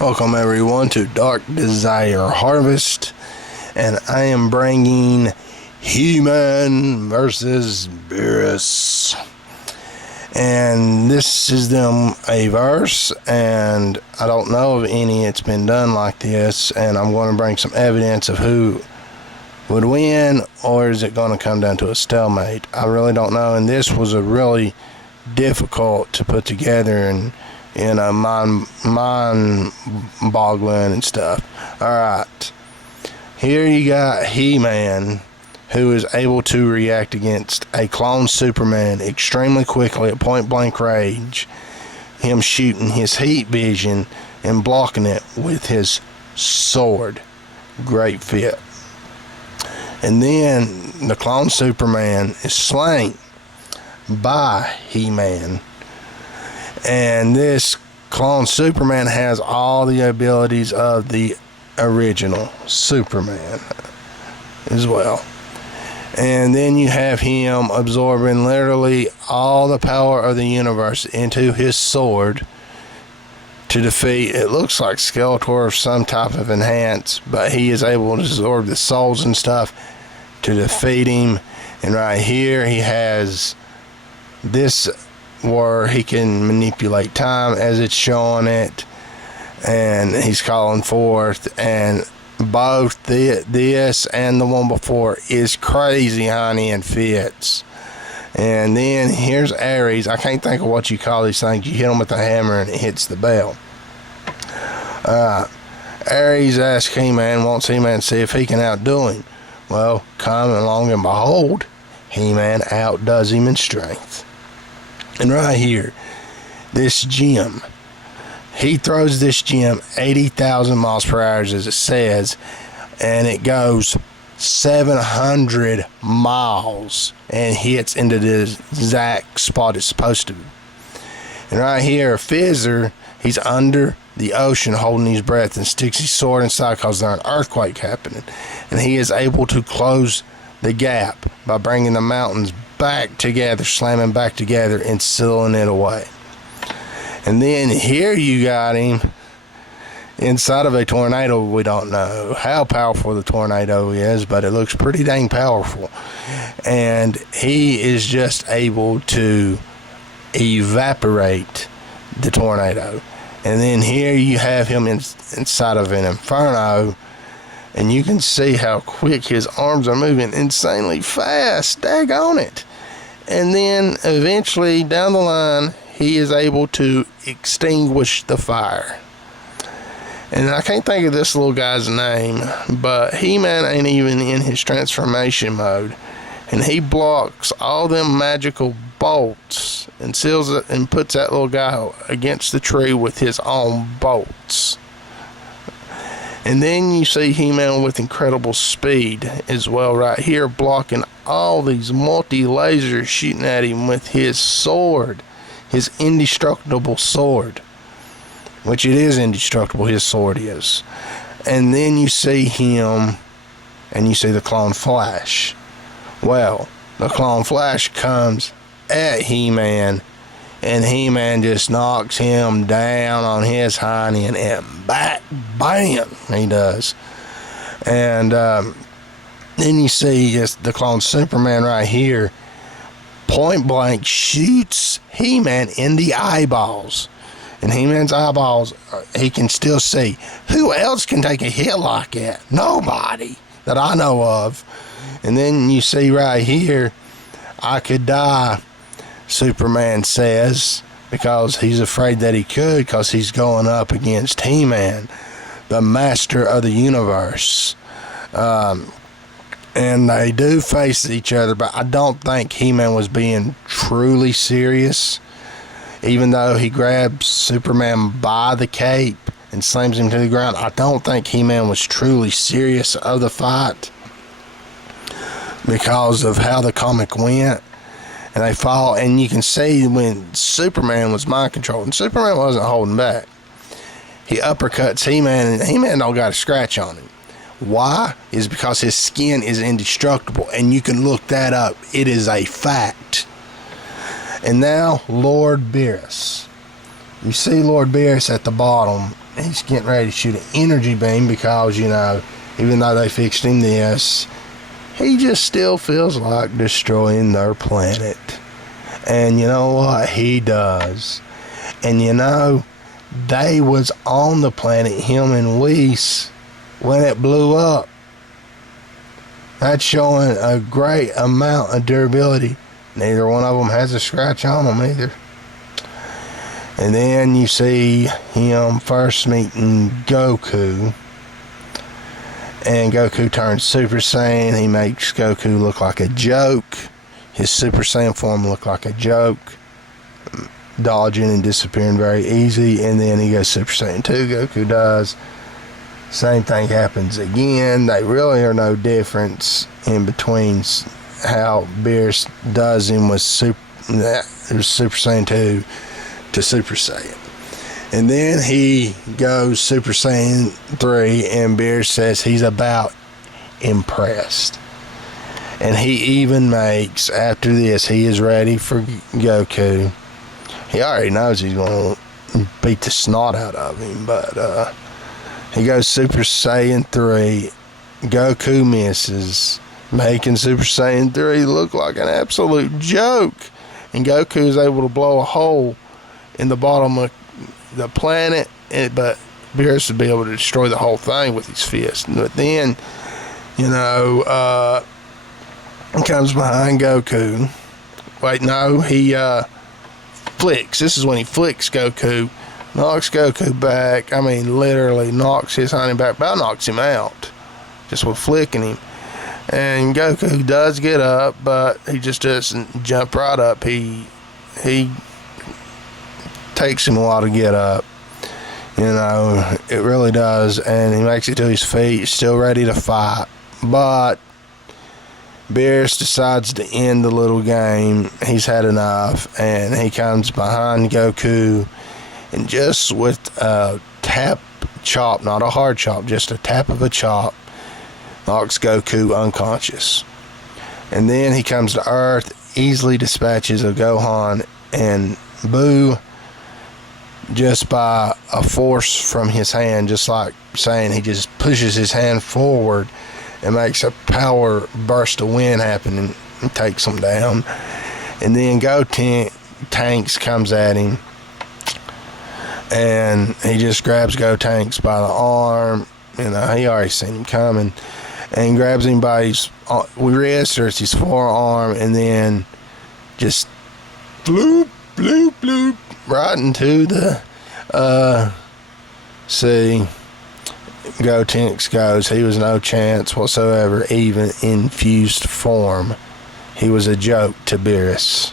Welcome everyone to Dark Desire Harvest, and I am bringing Man VS Beerus. And this is them a verse, and I don't know of any it's been done like this, and I'm going to bring some evidence of who would win, or is it going to come down to a stalemate? I really don't know, and this was a really difficult to put together, and mind boggling and stuff. Alright, here you got He-Man, who is able to react against a clone Superman extremely quickly at point blank range, him shooting his heat vision and blocking it with his sword. Great fit. And then the clone Superman is slain by He-Man. And this clone Superman has all the abilities of the original Superman as well. And then you have him absorbing literally all the power of the universe into his sword to defeat, it looks like Skeletor or some type of enhance, but he is able to absorb the souls and stuff to defeat him. And right here he has this where he can manipulate time as it's showing it, and he's calling forth, and both this and the one before is crazy, honey, and fits. And then here's Ares. I can't think of what you call these things. You hit them with a hammer and it hits the bell. Ares asks He-Man, wants He-Man to see if he can outdo him. Well, come along and behold, He-Man outdoes him in strength. And right here, this gem, he throws this gem 80,000 miles per hour, as it says, and it goes 700 miles and hits into the exact spot it's supposed to. And right here, Fizzer, he's under the ocean holding his breath and sticks his sword inside because there's an earthquake happening. And he is able to close the gap by bringing the mountains back together, slamming back together and sealing it away. And then here you got him inside of a tornado. We don't know how powerful the tornado is, but it looks pretty dang powerful. And he is just able to evaporate the tornado. And then here you have him inside of an inferno, and you can see how quick his arms are moving insanely fast. Daggone it. And then eventually down the line, he is able to extinguish the fire. And I can't think of this little guy's name, but He-Man ain't even in his transformation mode. And he blocks all them magical bolts and seals it and puts that little guy against the tree with his own bolts. And then you see He-Man with incredible speed as well right here, blocking all these multi-lasers shooting at him with his sword, his indestructible sword, which it is indestructible, his sword is. And then you see him, and you see the clone Flash. Well, the clone Flash comes at He-Man, and He-Man just knocks him down on his hind end, and back, bam, he does. And then you see the clone Superman right here, point blank shoots He-Man in the eyeballs. And He-Man's eyeballs, he can still see. Who else can take a hit like that? Nobody that I know of. And then you see right here, I could die, Superman says, because he's afraid that he could, because he's going up against He-Man, the master of the universe. And they do face each other, but I don't think He-Man was being truly serious. Even though he grabs Superman by the cape and slams him to the ground, I don't think He-Man was truly serious of the fight because of how the comic went. And they fall, and you can see when Superman was mind controlled, and Superman wasn't holding back. He uppercuts He-Man, and He-Man don't got a scratch on him. Why? Is because his skin is indestructible, and you can look that up. It is a fact. And now Lord Beerus. You see Lord Beerus at the bottom. he's getting ready to shoot an energy beam because, you know, even though they fixed him this, he just still feels like destroying their planet. And you know what? He does. And you know, they was on the planet, him and Weiss, when it blew up. That's showing a great amount of durability. Neither one of them has a scratch on them either. And then you see him first meeting Goku. And Goku turns Super Saiyan. He makes Goku look like a joke. His Super Saiyan form look like a joke. Dodging and disappearing very easy. And then he goes Super Saiyan 2. Goku does. Same thing happens again. They really are no difference in between how Beerus does him with Super Saiyan 2 to Super Saiyan. And then he goes Super Saiyan 3, and Beerus says he's about impressed. And he even makes, after this, he is ready for Goku. He already knows he's going to beat the snot out of him, but he goes Super Saiyan 3. Goku misses, making Super Saiyan 3 look like an absolute joke. And Goku is able to blow a hole in the bottom of the planet, but Beerus would be able to destroy the whole thing with his fist. But then, you know, he comes behind Goku. Wait, no, he flicks. This is when he flicks Goku, knocks Goku back. I mean, literally knocks his honey back, about knocks him out, just with flicking him. And Goku does get up, but he just doesn't jump right up. He takes him a while to get up. You know, it really does. And he makes it to his feet, still ready to fight. But Beerus decides to end the little game. He's had enough. And he comes behind Goku. And just with a tap chop, not a hard chop, just a tap of a chop, knocks Goku unconscious. And then he comes to Earth, easily dispatches of Gohan and Boo just by a force from his hand, just like saying he just pushes his hand forward and makes a power burst of wind happen and takes him down. And then Tanks comes at him, and he just grabs Tanks by the arm. You know, he already seen him coming, and grabs him by his wrist or his forearm, and then just bloop, bloop, bloop, right into the Tanks goes. He was no chance whatsoever, even in fused form. He was a joke to Beerus.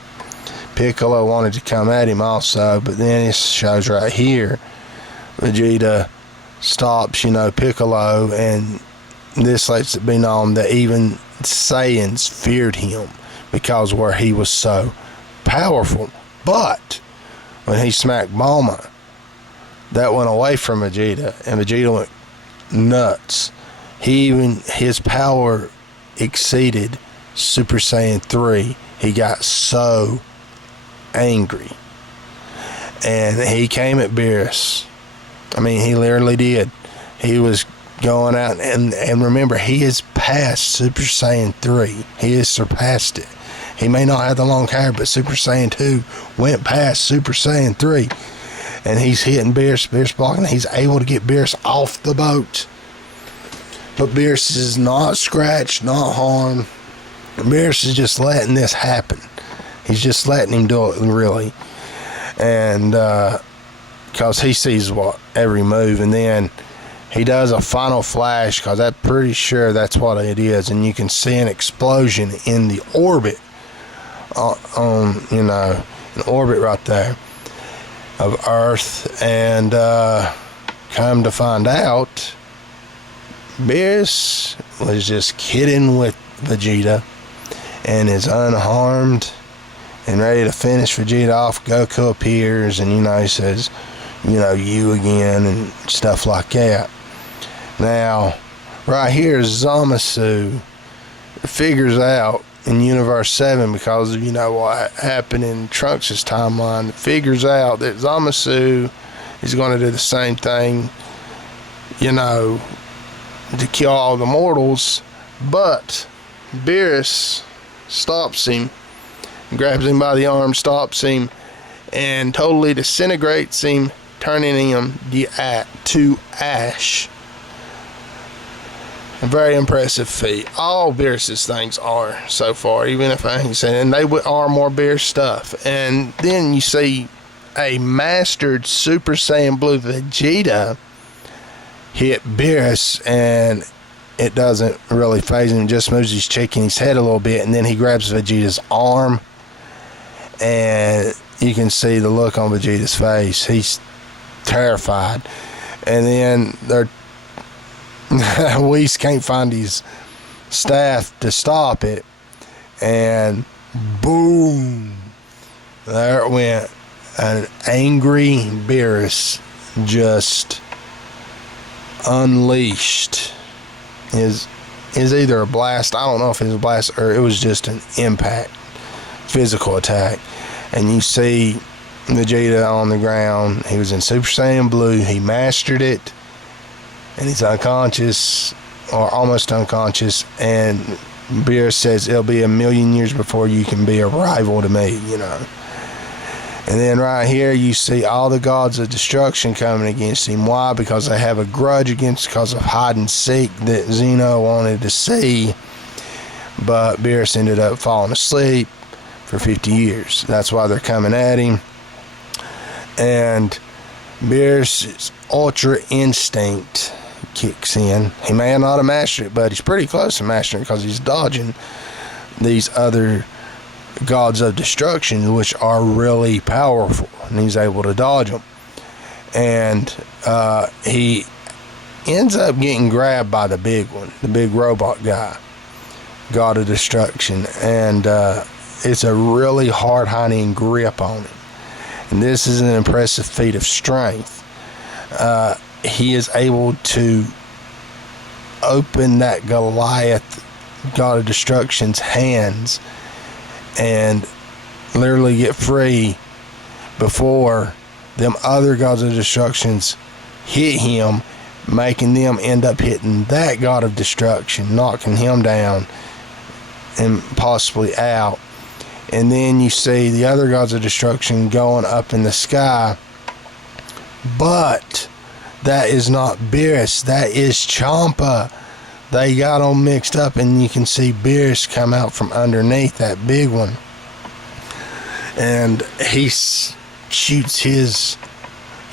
Piccolo wanted to come at him also, but then it shows right here, Vegeta stops, Piccolo, and this lets it be known that even Saiyans feared him because where he was so powerful. But when he smacked Bulma, that went away from Vegeta, and Vegeta went nuts. His power exceeded Super Saiyan 3. He got so angry, and he came at Beerus. I mean, he literally did. He was going out, and remember, he has passed Super Saiyan 3. He has surpassed it. He may not have the long hair, but Super Saiyan 2 went past Super Saiyan 3. And he's hitting Beerus blocking. He's able to get Beerus off the boat. But Beerus is not scratched, not harmed. Beerus is just letting this happen. He's just letting him do it, really. And because he sees every move. And then he does a final flash, because I'm pretty sure that's what it is. And you can see an explosion in the orbit. An orbit right there of Earth. And come to find out, Beerus was just kidding with Vegeta and is unharmed and ready to finish Vegeta off. Goku appears, and he says, you again, and stuff like that. Now, right here, Zamasu figures out in Universe 7, because of what happened in Trunks' timeline, figures out that Zamasu He's going to do the same thing, you know, to kill all the mortals. But Beerus stops him, grabs him by the arm, stops him, and totally disintegrates him, turning him to ash. A very impressive feat. All Beerus's things are so far, even if I ain't saying, and they are more Beerus stuff. And then you see a mastered Super Saiyan Blue Vegeta hit Beerus, and it doesn't really phase him. Just moves his cheek and his head a little bit, and then he grabs Vegeta's arm, and you can see the look on Vegeta's face. He's terrified. And then Whis can't find his staff to stop it, and boom, there it went. An angry Beerus just unleashed his either a blast, I don't know if it was a blast or it was just an impact physical attack. And you see Vegeta on the ground. He was in Super Saiyan Blue. He mastered it, and he's unconscious or almost unconscious. And Beerus says it'll be 1,000,000 years before you can be a rival to me, you know. And then right here you see all the gods of destruction coming against him. Why? Because they have a grudge because of hide and seek that Xeno wanted to see. But Beerus ended up falling asleep for 50 years. That's why they're coming at him. And Beerus' ultra instinct kicks in. He may not have mastered it, but he's pretty close to mastering it because he's dodging these other gods of destruction, which are really powerful, and he's able to dodge them. And he ends up getting grabbed by the big one, the big robot guy, god of destruction, and it's a really hard-hitting grip on him. And this is an impressive feat of strength. He is able to open that Goliath, god of destruction's hands, and literally get free before them other gods of destructions hit him, making them end up hitting that god of destruction, knocking him down and possibly out. And then you see the other gods of destruction going up in the sky, but that is not Beerus, that is Champa. They got them mixed up, and you can see Beerus come out from underneath that big one, and he shoots his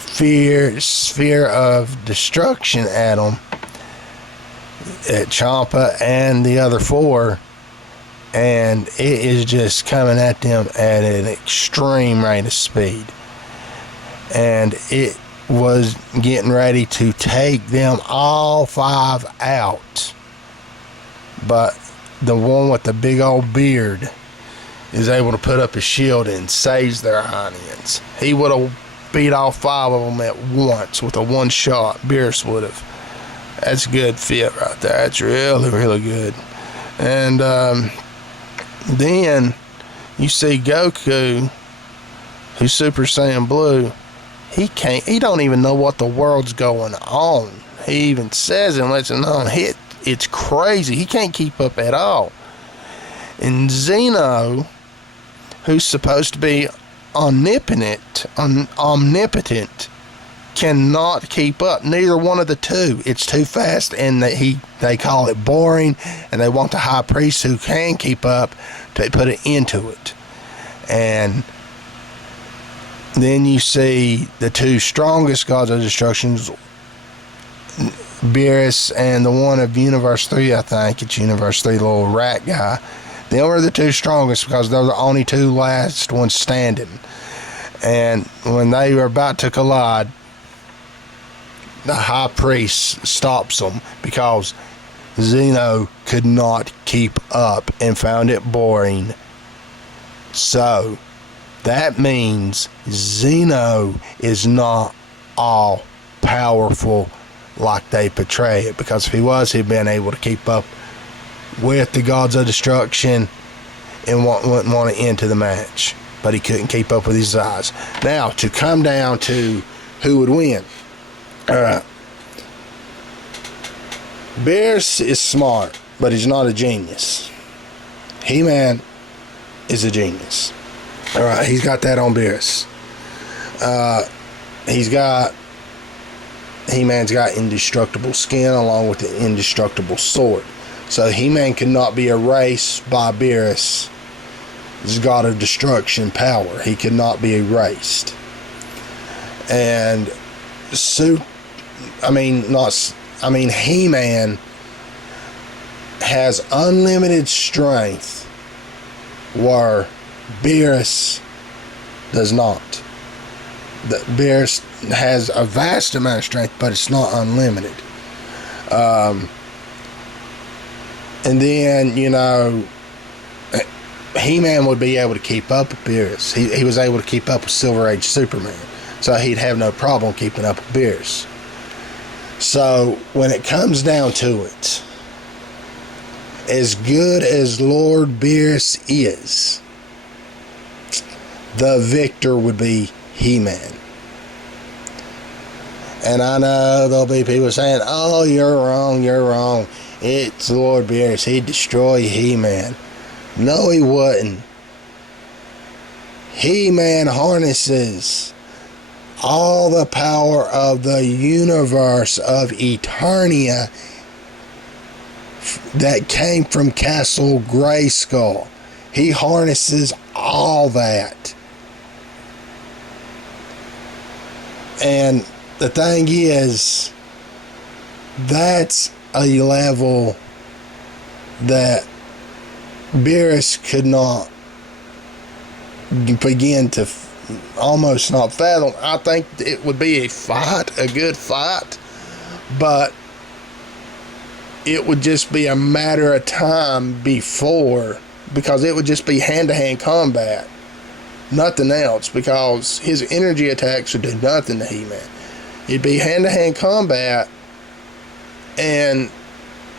sphere of destruction at him, at Champa and the other four, and it is just coming at them at an extreme rate of speed, and it was getting ready to take them all 5 out. But the one with the big old beard is able to put up his shield and saves their hind ends. He would have beat all 5 of them at once with a one shot. Beerus would have. That's a good fit right there. That's really, really good. And then you see Goku, who's Super Saiyan Blue. He don't even know what the world's going on. He even says it and lets it know. It's crazy. He can't keep up at all. And Xeno, who's supposed to be omnipotent, cannot keep up. Neither one of the two. It's too fast, and they call it boring, and they want the high priest who can keep up to put an end to it. And then you see the 2 strongest gods of destruction, Beerus and the one of Universe 3, I think. It's Universe 3, the little rat guy. They are the 2 strongest because they're the only 2 last ones standing. And when they were about to collide, the high priest stops them because Xeno could not keep up and found it boring. So that means Xeno is not all powerful like they portray it, because if he was, he'd been able to keep up with the gods of destruction and wouldn't want to end to the match, but he couldn't keep up with his eyes. Now, to come down to who would win. Alright. Beerus is smart, but he's not a genius. He-Man is a genius. Alright, he's got that on Beerus. He-Man's got indestructible skin along with the indestructible sword. So He-Man cannot be erased by Beerus' god of destruction power. He cannot be erased. And He-Man has unlimited strength where Beerus does not. Beerus has a vast amount of strength, but it's not unlimited. And then, He-Man would be able to keep up with Beerus. He was able to keep up with Silver Age Superman. So he'd have no problem keeping up with Beerus. So when it comes down to it, as good as Lord Beerus is, the victor would be He-Man. And I know there'll be people saying, oh, you're wrong. It's Lord Beerus. He'd destroy He-Man. No, he wouldn't. He-Man harnesses all the power of the universe of Eternia that came from Castle Grayskull. He harnesses all that. And the thing is, that's a level that Beerus could not begin to almost not fathom. I think it would be a good fight, but it would just be a matter of time because it would just be hand-to-hand combat, nothing else, because his energy attacks would do nothing to He-Man. It'd be hand-to-hand combat, and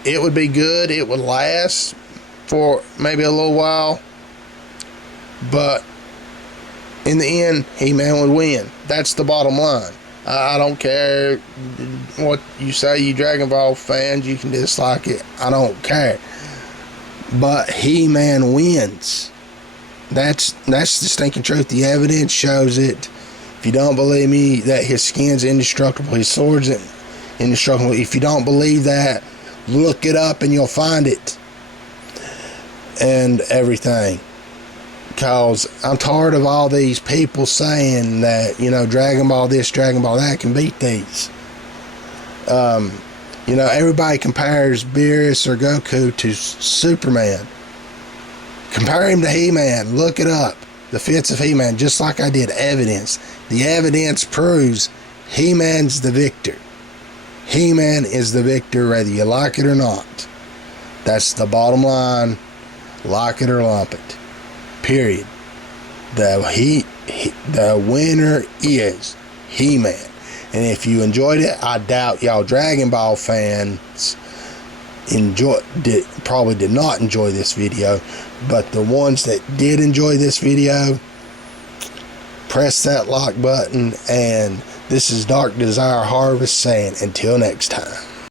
it would be good. It would last for maybe a little while, but in the end, He-Man would win. That's the bottom line. I don't care what you say, you Dragon Ball fans, you can dislike it. I don't care. But He-Man wins. That's the stinking truth. The evidence shows it. If you don't believe me that his skin's indestructible, his sword's indestructible, if you don't believe that, look it up and you'll find it. And everything. Because I'm tired of all these people saying that, Dragon Ball this, Dragon Ball that can beat these. Everybody compares Beerus or Goku to Superman. Compare him to He-Man. Look it up. The fits of He-Man, just like I did. Evidence. The evidence proves He-Man's the victor. He-Man is the victor whether you like it or not. That's the bottom line. Like it or lump it. Period. The winner is He-Man. And if you enjoyed it, I doubt y'all Dragon Ball fans probably did not enjoy this video. But the ones that did enjoy this video, press that like button. And this is Dark Desire Harvest saying until next time.